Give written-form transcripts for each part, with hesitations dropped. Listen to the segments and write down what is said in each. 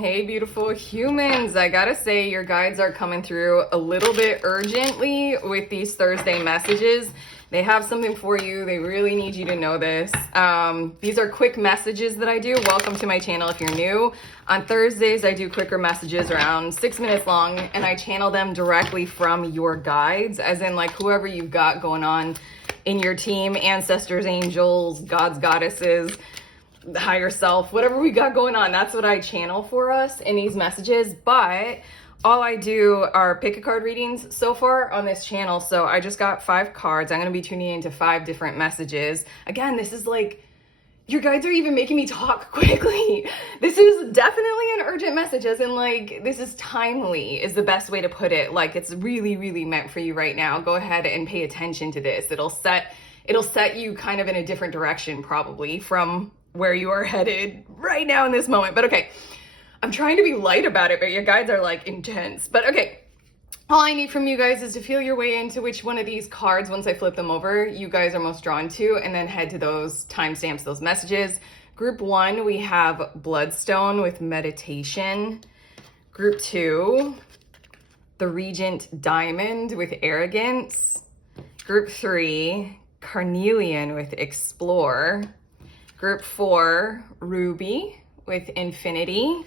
Hey, beautiful humans. I gotta say, your guides are coming through a little bit urgently with these Thursday messages. They have something for you. They really need you to know this. These are quick messages that I do. Welcome to my channel if you're new. On Thursdays, I do quicker messages around 6 minutes long, and I channel them directly from your guides, as in like whoever you've got going on in your team, ancestors, angels, gods, goddesses, the higher self, whatever we got going on. That's what I channel for us in these messages. But all I do are pick a card readings so far on this channel. So I just got 5 cards. I'm going to be tuning into 5 different messages. Again, this is like, your guides are even making me talk quickly. This is definitely an urgent message, as in like, this is timely is the best way to put it. Like, it's really, really meant for you right now. Go ahead and pay attention to this. It'll set you kind of in a different direction, probably from where you are headed right now in this moment. But okay, I'm trying to be light about it, but your guides are like intense. But okay, all I need from you guys is to feel your way into which one of these cards, once I flip them over, you guys are most drawn to, and then head to those timestamps, those messages. Group 1, we have Bloodstone with meditation. Group 2, the Regent Diamond with arrogance. Group 3, Carnelian with explore. Group 4, Ruby with infinity.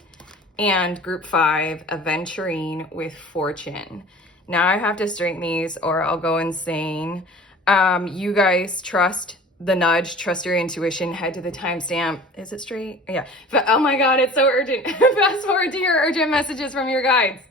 And group 5, Aventurine with fortune. Now I have to straighten these or I'll go insane. You guys trust the nudge, trust your intuition, head to the timestamp. Is it straight? Yeah. Oh my God, it's so urgent. Fast forward to your urgent messages from your guides.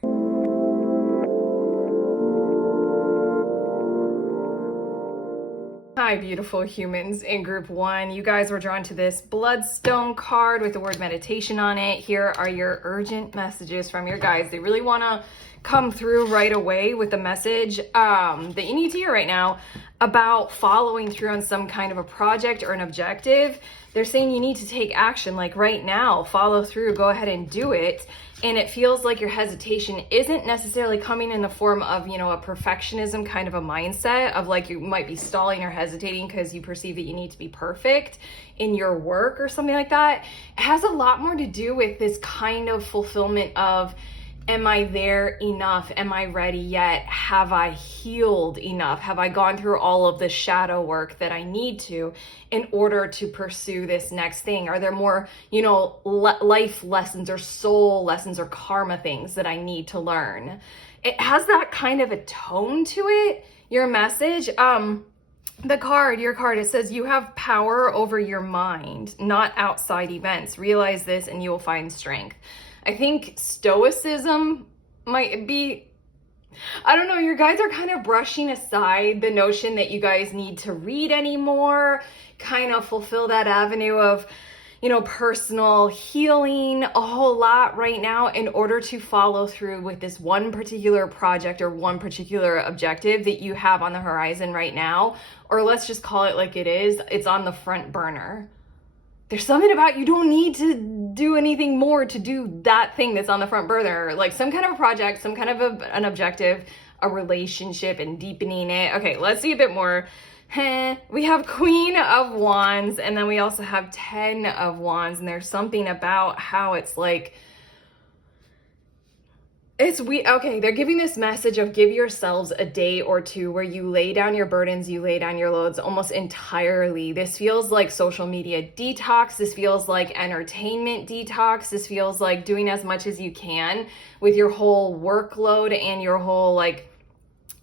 Hi, beautiful humans. In group 1, you guys were drawn to this Bloodstone card with the word meditation on it. Here are your urgent messages from your guides. They really want to come through right away with the message that you need to hear right now about following through on some kind of a project or an objective. They're saying you need to take action, like right now, follow through, go ahead and do it. And it feels like your hesitation isn't necessarily coming in the form of, you know, a perfectionism kind of a mindset of like you might be stalling or hesitating because you perceive that you need to be perfect in your work or something like that. It has a lot more to do with this kind of fulfillment of, am I there enough? Am I ready yet? Have I healed enough? Have I gone through all of the shadow work that I need to in order to pursue this next thing? Are there more, you know, life lessons or soul lessons or karma things that I need to learn? It has that kind of a tone to it, your message. Your card, it says you have power over your mind, not outside events. Realize this and you will find strength. I think stoicism might be, I don't know, your guides are kind of brushing aside the notion that you guys need to read anymore, kind of fulfill that avenue of, you know, personal healing a whole lot right now in order to follow through with this one particular project or one particular objective that you have on the horizon right now. Or let's just call it like it is, it's on the front burner. There's something about you don't need to do anything more to do that thing that's on the front burner, like some kind of a project, some kind of an objective, a relationship, and deepening it. Okay, let's see a bit more. We have Queen of Wands, and then we also have 10 of Wands, and there's something about how it's like, okay, they're giving this message of give yourselves a day or two where you lay down your burdens, you lay down your loads almost entirely. This feels like social media detox. This feels like entertainment detox. This feels like doing as much as you can with your whole workload and your whole like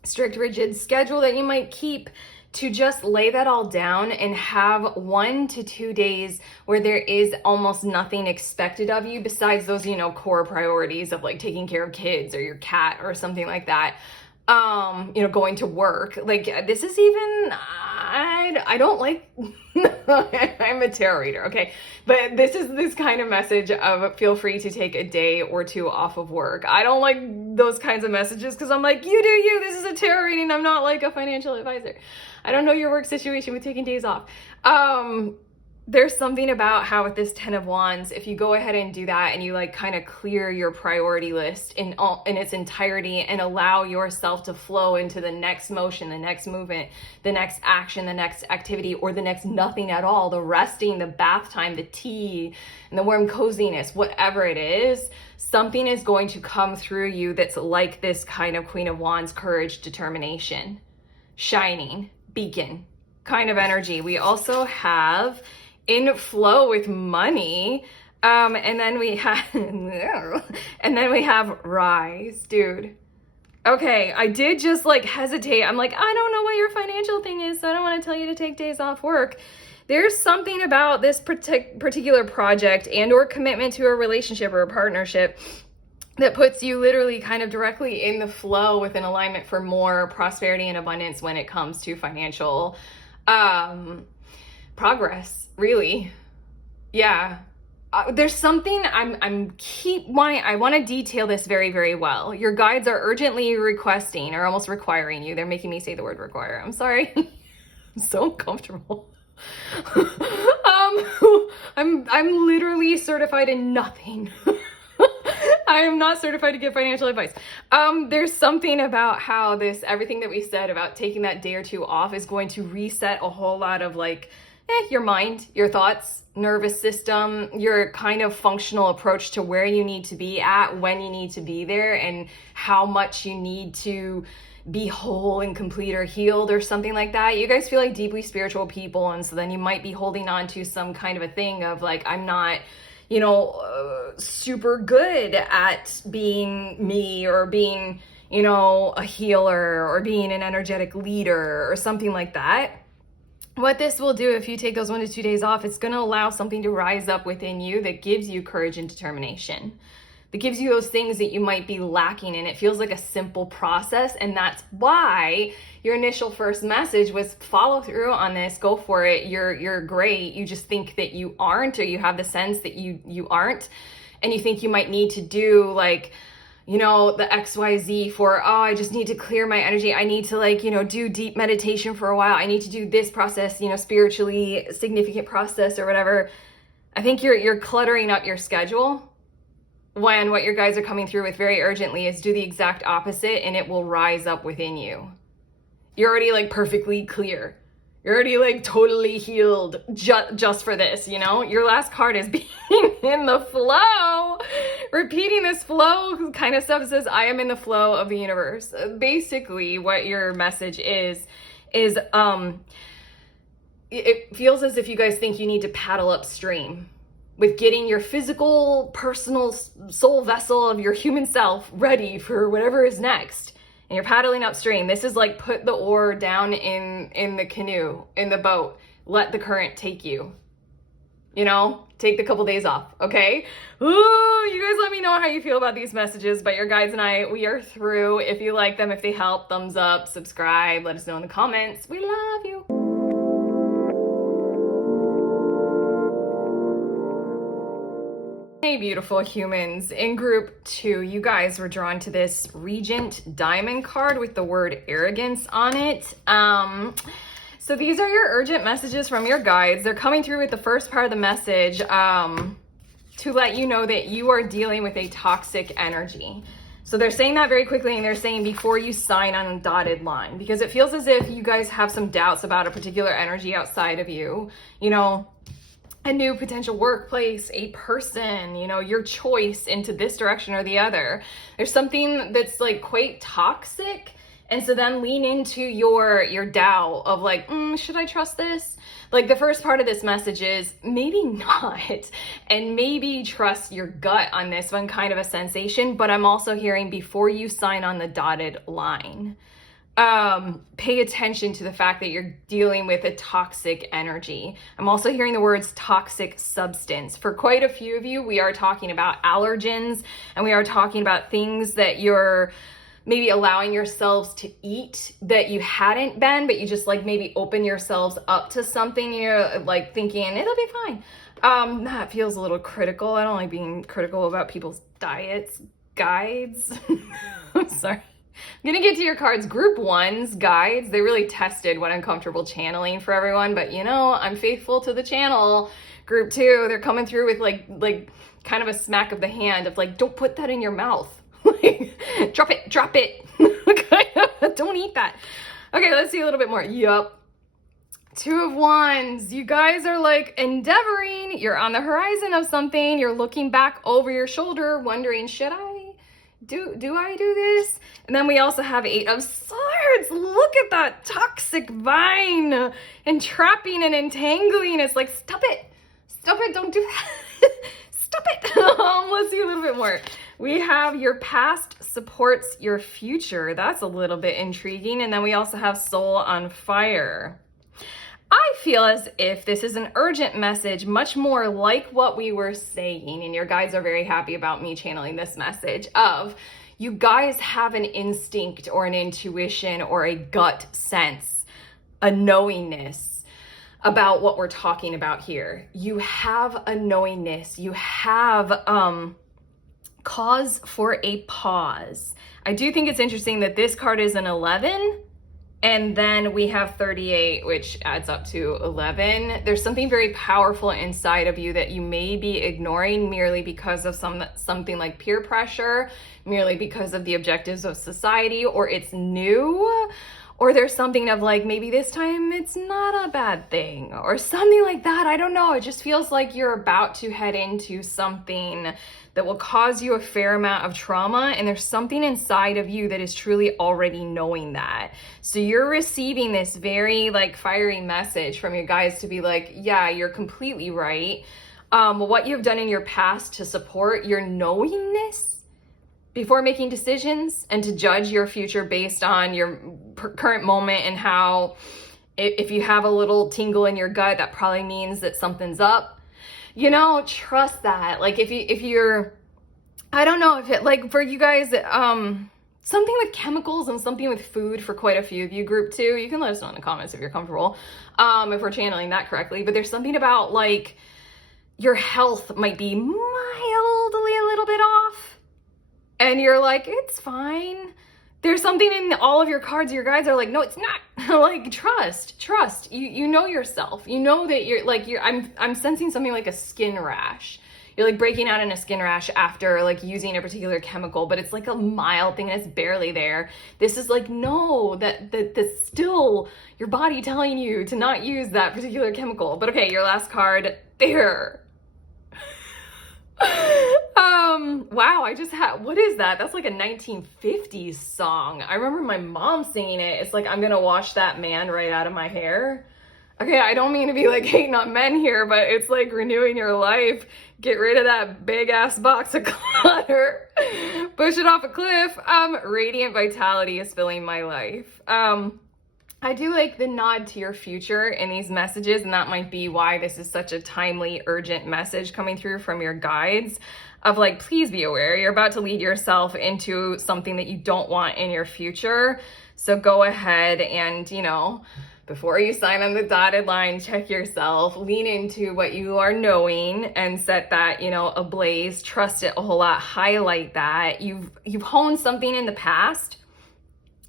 strict, rigid schedule that you might keep, to just lay that all down and have 1 to 2 days where there is almost nothing expected of you besides those, you know, core priorities of like taking care of kids or your cat or something like that. You know, going to work. Like this is even, I don't like, I'm a tarot reader, okay? But this is this kind of message of feel free to take a day or 2 off of work. I don't like those kinds of messages because I'm like, you do you, this is a tarot reading. I'm not like a financial advisor. I don't know your work situation with taking days off. there's something about how with this 10 of Wands, if you go ahead and do that and you like kind of clear your priority list in its entirety and allow yourself to flow into the next motion, the next movement, the next action, the next activity, or the next nothing at all, the resting, the bath time, the tea, and the warm coziness, whatever it is, something is going to come through you that's like this kind of Queen of Wands, courage, determination, shining, beacon kind of energy. We also have in flow with money, and then we have rise, dude. Okay, I did just like hesitate. I'm like, I don't know what your financial thing is, so I don't want to tell you to take days off work. There's something about this particular project and or commitment to a relationship or a partnership that puts you literally kind of directly in the flow with an alignment for more prosperity and abundance when it comes to financial progress, really. Yeah. There's something I want to detail this very, very well. Your guides are urgently requesting or almost requiring you. They're making me say the word require. I'm sorry. I'm so uncomfortable. I'm literally certified in nothing. I am not certified to give financial advice. There's something about how everything that we said about taking that day or two off is going to reset a whole lot of like, your mind, your thoughts, nervous system, your kind of functional approach to where you need to be at, when you need to be there, and how much you need to be whole and complete or healed or something like that. You guys feel like deeply spiritual people, and so then you might be holding on to some kind of a thing of like, I'm not, super good at being me or being, a healer or being an energetic leader or something like that. What this will do if you take those 1 to 2 days off, it's going to allow something to rise up within you that gives you courage and determination, that gives you those things that you might be lacking. And it feels like a simple process. And that's why your initial first message was follow through on this, go for it. You're great. You just think that you aren't, or you have the sense that you aren't. And you think you might need to do like, the XYZ for, I just need to clear my energy. I need to do deep meditation for a while. I need to do this process, spiritually significant process or whatever. I think you're cluttering up your schedule when what your guides are coming through with very urgently is do the exact opposite, and it will rise up within you. You're already like perfectly clear. You're already like totally healed just for this, Your last card is being in the flow. Repeating this flow kind of stuff says, I am in the flow of the universe. Basically, what your message is it feels as if you guys think you need to paddle upstream with getting your physical, personal soul vessel of your human self ready for whatever is next. And you're paddling upstream. This is like put the oar down in the canoe, in the boat. Let the current take you. Take the couple days off, okay? Ooh, you guys let me know how you feel about these messages. But your guides and I, we are through. If you like them, if they help, thumbs up, subscribe. Let us know in the comments. We love you. Hey, beautiful humans. In group 2, you guys were drawn to this Regent diamond card with the word arrogance on it. So these are your urgent messages from your guides. They're coming through with the first part of the message to let you know that you are dealing with a toxic energy. So they're saying that very quickly, and they're saying before you sign on a dotted line, because it feels as if you guys have some doubts about a particular energy outside of you, a new potential workplace, a person, your choice into this direction or the other. There's something that's like quite toxic. And so then lean into your doubt of like, should I trust this? Like the first part of this message is maybe not, and maybe trust your gut on this one, kind of a sensation. But I'm also hearing before you sign on the dotted line, pay attention to the fact that you're dealing with a toxic energy. I'm also hearing the words toxic substance. For quite a few of you, we are talking about allergens, and we are talking about things that you're maybe allowing yourselves to eat that you hadn't been, but you just like maybe open yourselves up to something. You're like thinking it'll be fine. That feels a little critical. I don't like being critical about people's diets, guides. I'm sorry. I'm gonna get to your cards. Group 1's guides, they really tested what I'm comfortable channeling for everyone, but you know, I'm faithful to the channel. Group 2, they're coming through with like kind of a smack of the hand of like, don't put that in your mouth. Like, drop it. Don't eat that. Okay, let's see a little bit more. Yup. 2 of Wands. You guys are like endeavoring. You're on the horizon of something. You're looking back over your shoulder, wondering, should I do I do this? And then we also have 8 of Swords. Look at that toxic vine, entrapping and entangling. It's like, stop it, don't do that. Stop it. Let's see a little bit more. We have your past supports your future. That's a little bit intriguing. And then we also have Soul on Fire. I feel as if this is an urgent message, much more like what we were saying, and your guides are very happy about me channeling this message of, you guys have an instinct or an intuition or a gut sense, a knowingness about what we're talking about here. You have a knowingness, you have cause for a pause. I do think it's interesting that this card is an 11, and then we have 38, which adds up to 11. There's something very powerful inside of you that you may be ignoring merely because of something like peer pressure, merely because of the objectives of society, or it's new, or there's something of like, maybe this time it's not a bad thing, or something like that. I don't know. It just feels like you're about to head into something that will cause you a fair amount of trauma, and there's something inside of you that is truly already knowing that. So you're receiving this very like fiery message from your guides to be like, yeah, you're completely right. What you've done in your past to support your knowingness before making decisions, and to judge your future based on your current moment, and how if you have a little tingle in your gut, that probably means that something's up. You know, trust that. Like if you're, I don't know if it, like for you guys, something with chemicals and something with food for quite a few of you, group 2, you can let us know in the comments if you're comfortable, if we're channeling that correctly. But there's something about like your health might be mildly a little bit off, and you're like, it's fine. There's something in all of your cards, your guides are like, no, it's not. Like, trust. You know yourself. You know that I'm sensing something like a skin rash. You're like breaking out in a skin rash after like using a particular chemical, but it's like a mild thing and it's barely there. This is like, no, that's still your body telling you to not use that particular chemical. But okay, your last card there. Wow, I just had, what is that? That's like a 1950s song. I remember my mom singing it. It's like, I'm gonna wash that man right out of my hair. Okay, I don't mean to be like hating on men here, but it's like renewing your life. Get rid of that big ass box of clutter. Push it off a cliff. Radiant vitality is filling my life. I do like the nod to your future in these messages, and that might be why this is such a timely, urgent message coming through from your guides of like, please be aware, you're about to lead yourself into something that you don't want in your future. So go ahead and, you know, before you sign on the dotted line, check yourself, lean into what you are knowing and set that, you know, ablaze, trust it a whole lot, highlight that. You've honed something in the past,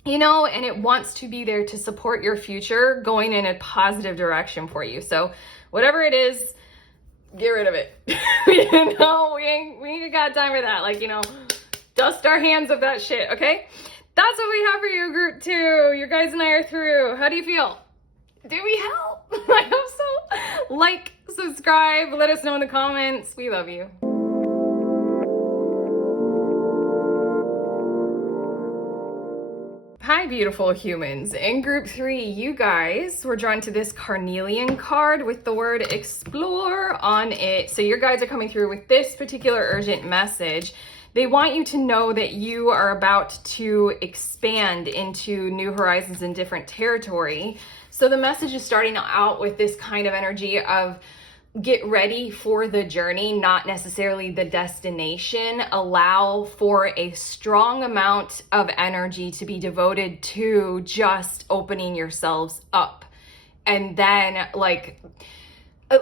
you know, and it wants to be there to support your future going in a positive direction for you. So whatever it is, get rid of it. You know, we ain't got time for that. Like, you know, dust our hands of that shit, okay? That's what we have for you, group 2. Your guys and I are through. How do you feel? Do we help? I hope so. Like, subscribe, let us know in the comments. We love you. Hi, beautiful humans. In group 3, you guys were drawn to this Carnelian card with the word explore on it. So your guides are coming through with this particular urgent message. They want you to know that you are about to expand into new horizons and different territory. So the message is starting out with this kind of energy of get ready for the journey, not necessarily the destination. Allow for a strong amount of energy to be devoted to just opening yourselves up. And then like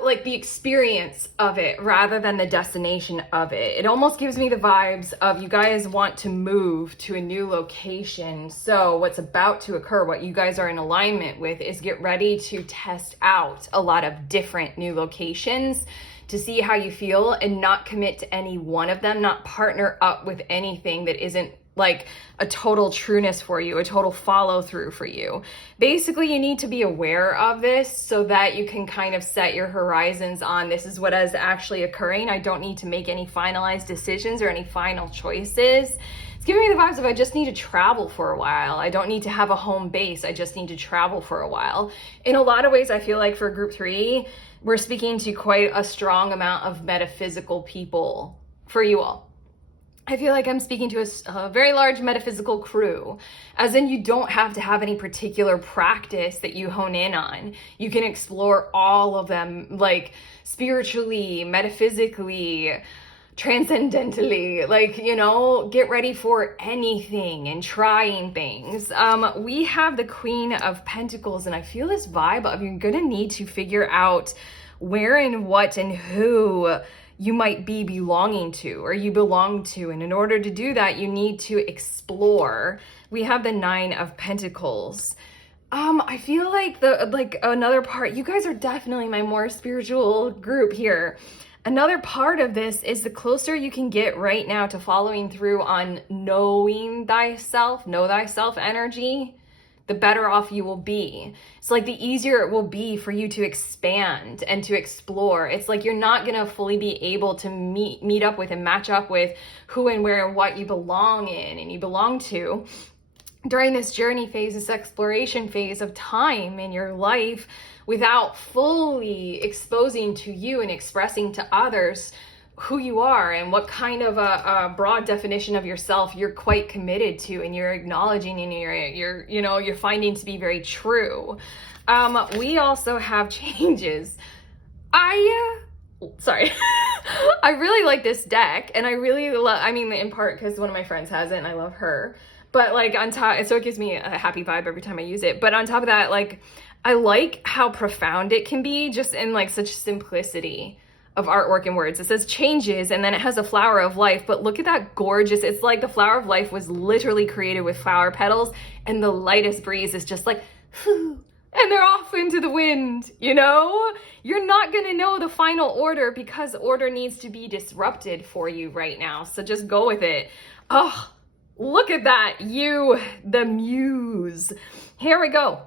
like the experience of it rather than the destination of it. It almost gives me the vibes of you guys want to move to a new location. So what's about to occur, what you guys are in alignment with, is get ready to test out a lot of different new locations to see how you feel and not commit to any one of them, not partner up with anything that isn't like a total trueness for you, a total follow through for you. Basically, you need to be aware of this so that you can kind of set your horizons on this is what is actually occurring. I don't need to make any finalized decisions or any final choices. It's giving me the vibes of I just need to travel for a while. I don't need to have a home base. I just need to travel for a while. In a lot of ways, I feel like for group 3, we're speaking to quite a strong amount of metaphysical people for you all. I feel like I'm speaking to a very large metaphysical crew, as in you don't have to have any particular practice that you hone in on. You can explore all of them, like spiritually, metaphysically, transcendentally, like, you know, get ready for anything and trying things. We have the Queen of Pentacles, and I feel this vibe of you're gonna need to figure out where and what and who you might be belonging to or you belong to. And in order to do that, you need to explore. We have the 9 of Pentacles. I feel like another part, you guys are definitely my more spiritual group here. Another part of this is the closer you can get right now to following through on knowing thyself, know thyself energy, the better off you will be. It's like the easier it will be for you to expand and to explore. It's like you're not gonna fully be able to meet up with and match up with who and where and what you belong in and you belong to during this journey phase, this exploration phase of time in your life, without fully exposing to you and expressing to others who you are and what kind of a broad definition of yourself you're quite committed to and you're acknowledging and you're finding to be very true. We also have changes. I really like this deck, and I really love, I mean, in part because one of my friends has it and I love her, but like on top, so it gives me a happy vibe every time I use it. But on top of that, like, I like how profound it can be just in like such simplicity of artwork and words. It says changes, and then it has a flower of life, but look at that gorgeous, it's like the flower of life was literally created with flower petals, and the lightest breeze is just like, and they're off into the wind, you know? You're not gonna know the final order because order needs to be disrupted for you right now, so just go with it. Oh, look at that, you, the muse. Here we go.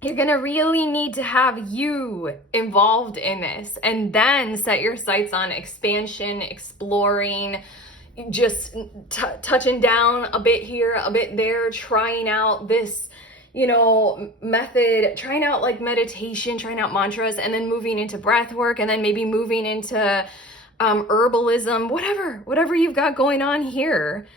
You're gonna really need to have you involved in this, and then set your sights on expansion, exploring, just touching down a bit here, a bit there, trying out this, you know, method, trying out like meditation, trying out mantras, and then moving into breath work, and then maybe moving into herbalism, whatever you've got going on here.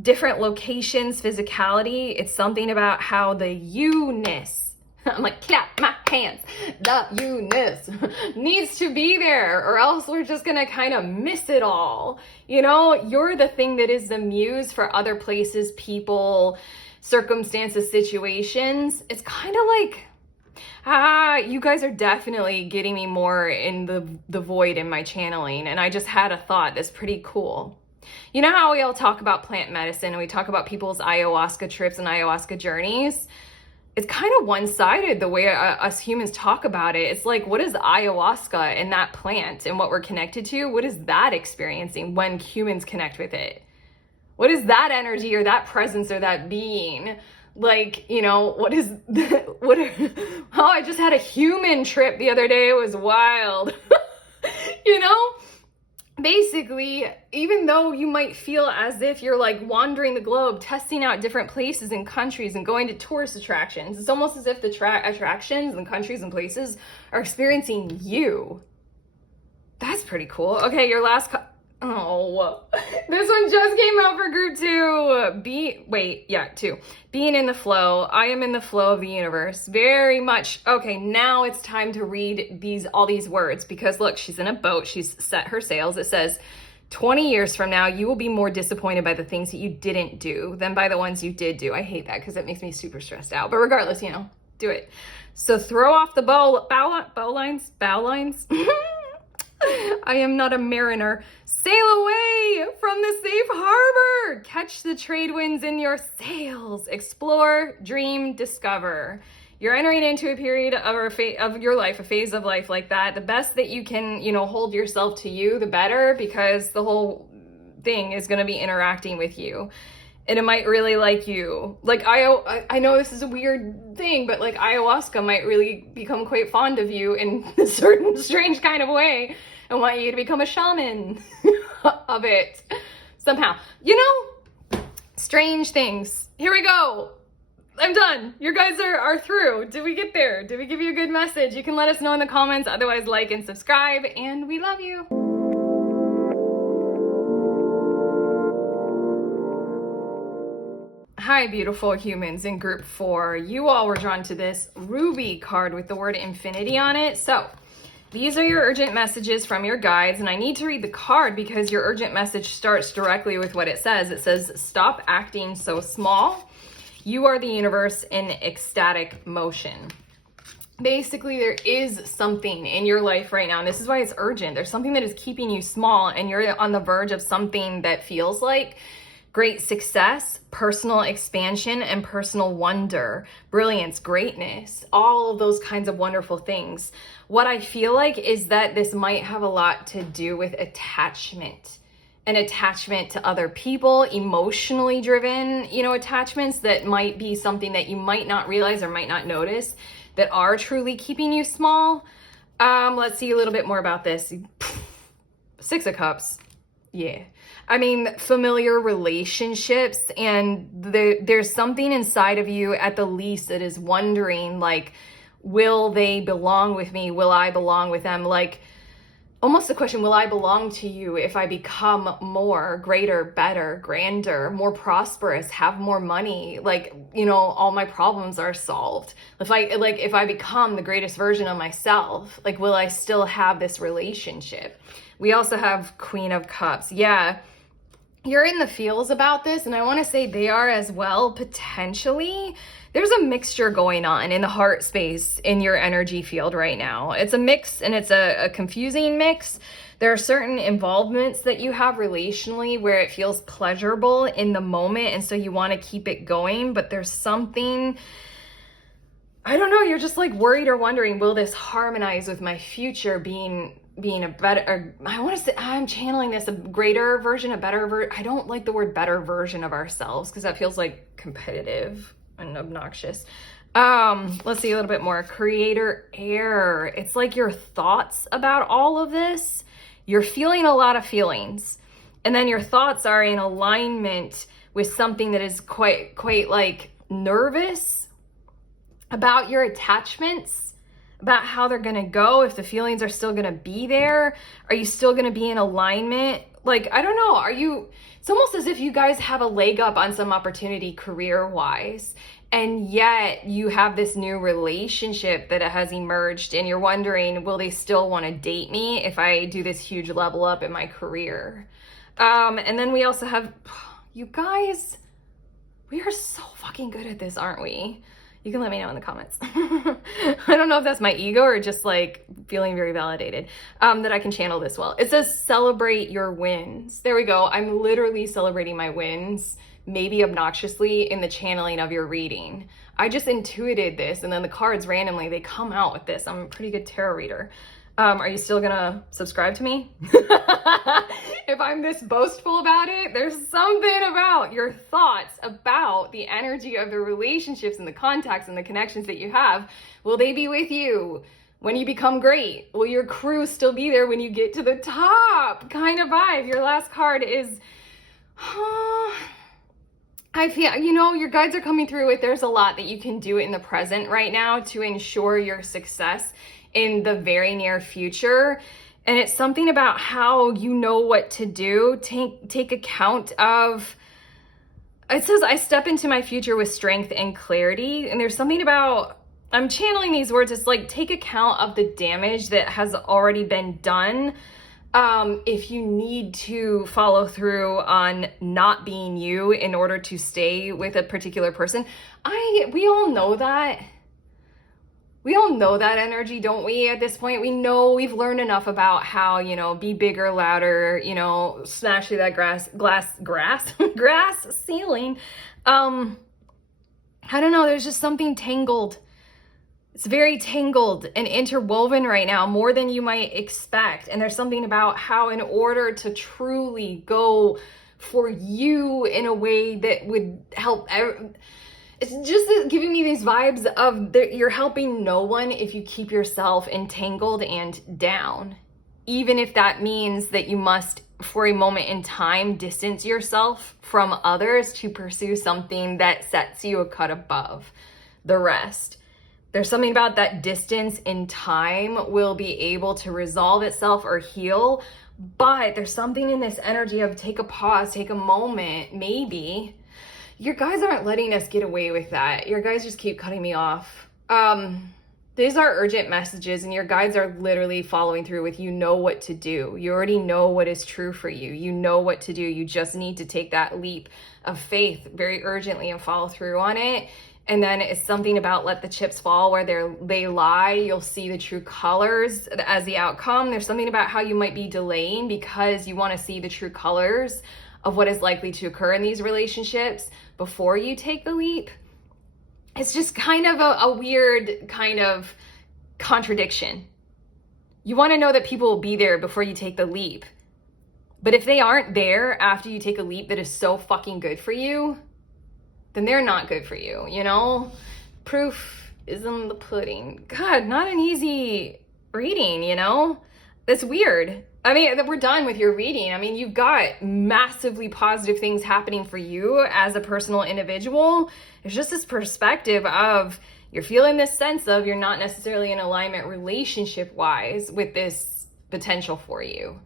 Different locations, physicality. It's something about how the you-ness, I'm like, clap my hands, the you-ness needs to be there, or else we're just gonna kind of miss it all. You know, you're the thing that is the muse for other places, people, circumstances, situations. It's kind of like, you guys are definitely getting me more in the void in my channeling, and I just had a thought that's pretty cool. You know how we all talk about plant medicine and we talk about people's ayahuasca trips and ayahuasca journeys? It's kind of one-sided the way us humans talk about it. It's like, what is ayahuasca and that plant and what we're connected to? What is that experiencing when humans connect with it? What is that energy or that presence or that being? Like, you know, what is, oh, I just had a human trip the other day. It was wild. You know? Basically, even though you might feel as if you're like wandering the globe, testing out different places and countries and going to tourist attractions, it's almost as if the attractions and countries and places are experiencing you. That's pretty cool. Okay, your last oh, this one just came out for group 2. 2. Being in the flow. I am in the flow of the universe. Very much. Okay, now it's time to read all these words, because look, she's in a boat. She's set her sails. It says, 20 years from now, you will be more disappointed by the things that you didn't do than by the ones you did do. I hate that because it makes me super stressed out. But regardless, you know, Do it. So throw off the bow lines. I am not a mariner. Sail away from the safe harbor. Catch the trade winds in your sails. Explore, dream, discover. You're entering into a period of your life, a phase of life like that. The best that you can, hold yourself to you, the better, because the whole thing is going to be interacting with you. And it might really like you. Like, I know this is a weird thing, but like ayahuasca might really become quite fond of you in a certain strange kind of way and want you to become a shaman of it somehow. Strange things. Here we go. I'm done. You guys are through. Did we get there? Did we give you a good message? You can let us know in the comments. Otherwise, like and subscribe, and we love you. Hi, beautiful humans in group 4. You all were drawn to this ruby card with the word infinity on it. So these are your urgent messages from your guides, and I need to read the card because your urgent message starts directly with what it says. It says, stop acting so small. You are the universe in ecstatic motion. Basically, there is something in your life right now, and this is why it's urgent. There's something that is keeping you small, and you're on the verge of something that feels like great success, personal expansion, and personal wonder, brilliance, greatness, all of those kinds of wonderful things. What I feel like is that this might have a lot to do with attachment. An attachment to other people, emotionally driven, attachments that might be something that you might not realize or might not notice that are truly keeping you small. Let's see a little bit more about this. 6 of Cups. Yeah. I mean, familiar relationships, and there's something inside of you at the least that is wondering, like, will they belong with me? Will I belong with them? Like, almost the question, will I belong to you if I become more, greater, better, grander, more prosperous, have more money? Like, all my problems are solved. If I become the greatest version of myself, like, will I still have this relationship? We also have Queen of Cups. Yeah, you're in the feels about this, and I want to say they are as well, potentially. There's a mixture going on in the heart space in your energy field right now. It's a mix, and it's a confusing mix. There are certain involvements that you have relationally where it feels pleasurable in the moment, and so you want to keep it going, but there's something, I don't know, you're just like worried or wondering, will this harmonize with my future being a better, I want to say, I'm channeling this, a greater version, a better version. I don't like the word better version of ourselves because that feels like competitive and obnoxious. Let's see a little bit more. Creator air. It's like your thoughts about all of this. You're feeling a lot of feelings, and then your thoughts are in alignment with something that is quite like nervous about your attachments, about how they're going to go, if the feelings are still going to be there. Are you still going to be in alignment? Like, I don't know. It's almost as if you guys have a leg up on some opportunity career-wise, and yet you have this new relationship that has emerged, and you're wondering, will they still want to date me if I do this huge level up in my career? And then we also have, you guys, we are so fucking good at this, aren't we? You can let me know in the comments. I don't know if that's my ego or just like feeling very validated that I can channel this well. It says celebrate your wins. There we go. I'm literally celebrating my wins, maybe obnoxiously, in the channeling of your reading. I just intuited this, and then the cards randomly, they come out with this. I'm a pretty good tarot reader. Are you still gonna subscribe to me? If I'm this boastful about it, there's something about your thoughts about the energy of the relationships and the contacts and the connections that you have. Will they be with you when you become great? Will your crew still be there when you get to the top? Kind of vibe. Your last card is, I feel, your guides are coming through with, there's a lot that you can do in the present right now to ensure your success in the very near future. And it's something about how you know what to do. Take account of, it says, I step into my future with strength and clarity. And there's something about, I'm channeling these words, it's like, take account of the damage that has already been done. If you need to follow through on not being you in order to stay with a particular person. We all know that. We all know that energy, don't we? At this point, we know we've learned enough about how, be bigger, louder, smash through that grass ceiling. I don't know, there's just something tangled. It's very tangled and interwoven right now, more than you might expect. And there's something about how, in order to truly go for you in a way that would help, it's just giving me these vibes of you're helping no one if you keep yourself entangled and down. Even if that means that you must, for a moment in time, distance yourself from others to pursue something that sets you a cut above the rest. There's something about that distance in time will be able to resolve itself or heal, but there's something in this energy of take a pause, take a moment, maybe. Your guys aren't letting us get away with that. Your guys just keep cutting me off. These are urgent messages, and your guides are literally following through with, what to do. You already know what is true for you. You know what to do. You just need to take that leap of faith very urgently and follow through on it. And then it's something about let the chips fall where they lie. You'll see the true colors as the outcome. There's something about how you might be delaying because you want to see the true colors of what is likely to occur in these relationships before you take the leap. It's just kind of a weird kind of contradiction. You want to know that people will be there before you take the leap. But if they aren't there after you take a leap that is so fucking good for you, then they're not good for you, Proof is in the pudding. God, not an easy reading, That's weird. I mean, we're done with your reading. I mean, you've got massively positive things happening for you as a personal individual. It's just this perspective of you're feeling this sense of you're not necessarily in alignment relationship-wise with this potential for you.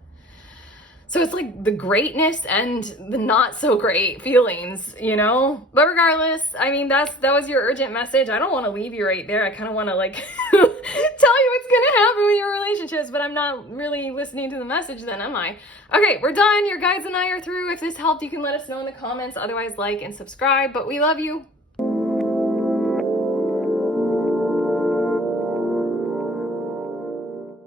So it's like the greatness and the not so great feelings, But regardless, I mean, that was your urgent message. I don't want to leave you right there. I kind of want to tell you what's going to happen with your relationships, but I'm not really listening to the message then, am I? Okay, we're done. Your guides and I are through. If this helped, you can let us know in the comments. Otherwise, like and subscribe, but we love you.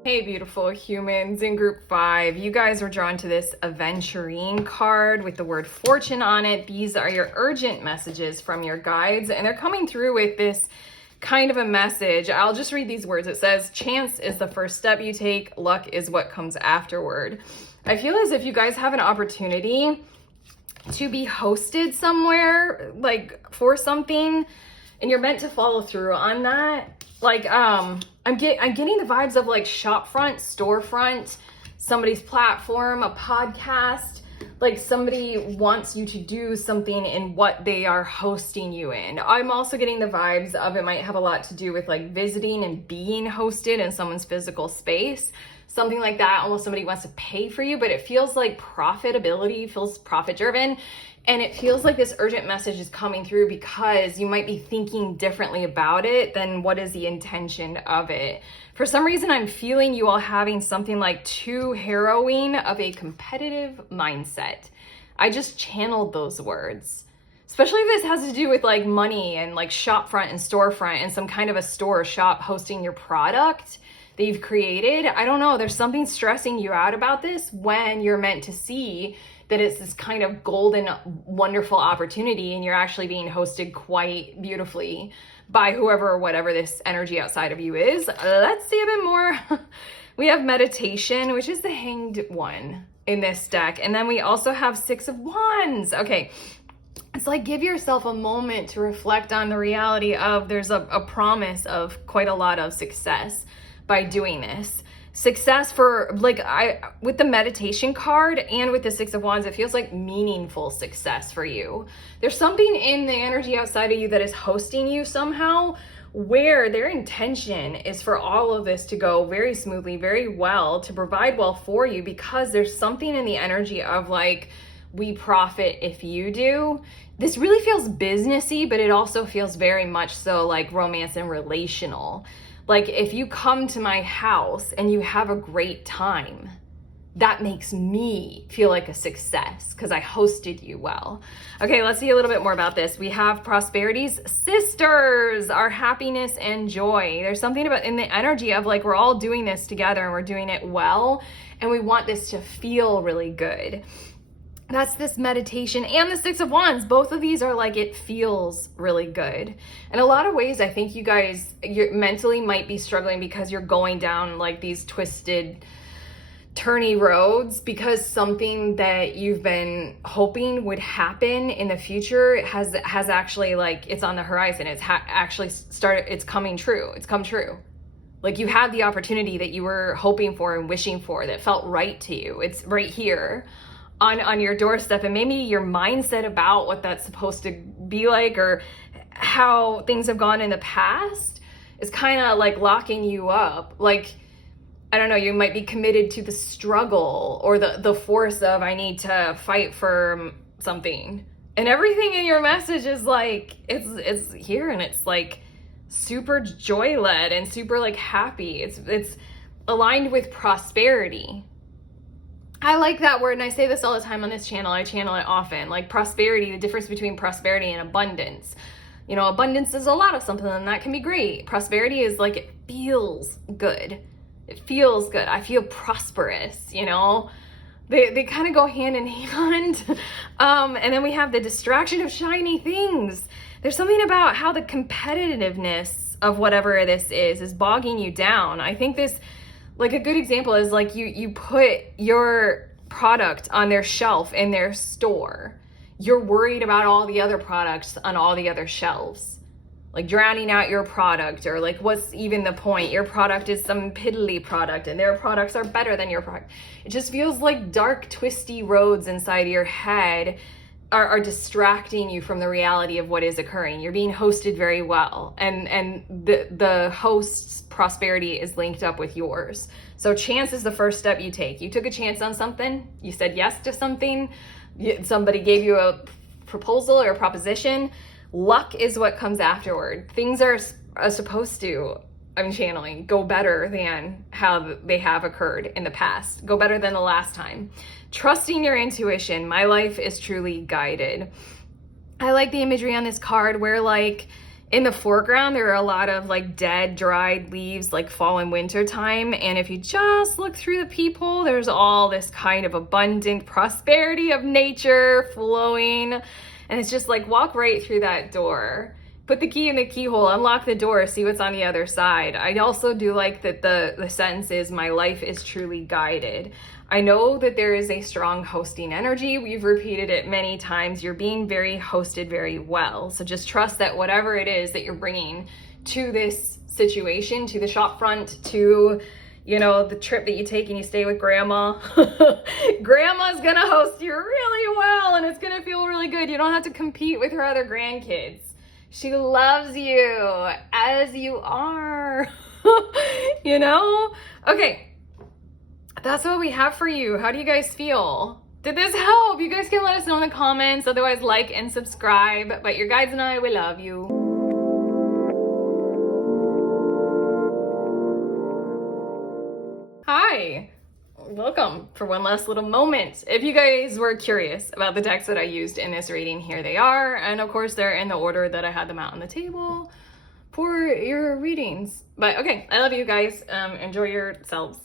Hey, beautiful humans in group 5. You guys were drawn to this Aventurine card with the word fortune on it. These are your urgent messages from your guides, and they're coming through with this kind of a message. I'll just read these words. It says, chance is the first step you take. Luck is what comes afterward. I feel as if you guys have an opportunity to be hosted somewhere, for something, and you're meant to follow through on that. I'm getting the vibes of shopfront, storefront, somebody's platform, a podcast, somebody wants you to do something in what they are hosting you in. I'm also getting the vibes of it might have a lot to do with visiting and being hosted in someone's physical space. Something like that, almost somebody wants to pay for you, but it feels like profitability, feels profit driven. And it feels like this urgent message is coming through because you might be thinking differently about it than what is the intention of it. For some reason, I'm feeling you all having something too harrowing of a competitive mindset. I just channeled those words. Especially if this has to do with money and shopfront and storefront and some kind of a store or shop hosting your product that you've created. I don't know, there's something stressing you out about this when you're meant to see that it's this kind of golden, wonderful opportunity and you're actually being hosted quite beautifully by whoever or whatever this energy outside of you is. Let's see a bit more. We have meditation, which is the hanged one in this deck. And then we also have 6 of Wands. Okay, it's give yourself a moment to reflect on the reality of there's a promise of quite a lot of success by doing this. Success for with the meditation card and with the 6 of Wands, it feels like meaningful success for you. There's something in the energy outside of you that is hosting you somehow where their intention is for all of this to go very smoothly, very well, to provide well for you, because there's something in the energy of we profit if you do. This really feels businessy, but it also feels very much so romance and relational. If you come to my house and you have a great time, that makes me feel like a success because I hosted you well. Okay, let's see a little bit more about this. We have prosperity's sisters, our happiness and joy. There's something about in the energy of like, we're all doing this together and we're doing it well. And we want this to feel really good. That's this meditation and the Six of Wands. Both of these are like, it feels really good. In a lot of ways, I think you guys, you mentally might be struggling because you're going down like these twisted, turny roads because something that you've been hoping would happen in the future has actually like, it's on the horizon. It's actually started, it's coming true. It's come true. Like you had the opportunity that you were hoping for and wishing for that felt right to you. It's right here on your doorstep, and maybe your mindset about what that's supposed to be like or how things have gone in the past is kind of like locking you up. Like, I don't know, you might be committed to the struggle or the force of I need to fight for something. And everything in your message is like, it's here and it's like super joy-led and super like happy. It's aligned with prosperity. I like that word, and I say this all the time on this channel. I channel it often. Like prosperity, the difference between prosperity and abundance. You know, abundance is a lot of something, and that can be great. Prosperity is like, it feels good. It feels good. I feel prosperous, you know? They kind of go hand in hand. And then we have the distraction of shiny things. There's something about how the competitiveness of whatever this is bogging you down. I think this, like a good example is like you put your product on their shelf in their store. You're worried about all the other products on all the other shelves. Like drowning out your product, or like what's even the point? Your product is some piddly product and their products are better than your product. It just feels like dark, twisty roads inside your head are distracting you from the reality of what is occurring. You're being hosted very well, and the host's prosperity is linked up with yours. So chance is the first step you take. You took a chance on something, you said yes to something, somebody gave you a proposal or a proposition. Luck is what comes afterward. Things are supposed to, I'm channeling, go better than how they have occurred in the past. Go better than the last time. Trusting your intuition. My life is truly guided. I like the imagery on this card where like in the foreground, there are a lot of like dead, dried leaves, like fall and winter time. And if you just look through the peephole, there's all this kind of abundant prosperity of nature flowing. And it's just like, walk right through that door. Put the key in the keyhole, unlock the door, see what's on the other side. I also do like that the sentence is, my life is truly guided. I know that there is a strong hosting energy. We've repeated it many times. You're being very hosted very well. So just trust that whatever it is that you're bringing to this situation, to the shop front, to, you know, the trip that you take and you stay with grandma, grandma's gonna host you really well and it's gonna feel really good. You don't have to compete with her other grandkids. She loves you as you are, you know? Okay. That's what we have for you. How do you guys feel? Did this help? You guys can let us know in the comments. Otherwise, like and subscribe. But your guides and I, we love you. Hi. Welcome for one last little moment. If you guys were curious about the decks that I used in this reading, here they are. And of course, they're in the order that I had them out on the table for your readings. But okay, I love you guys. Enjoy yourselves.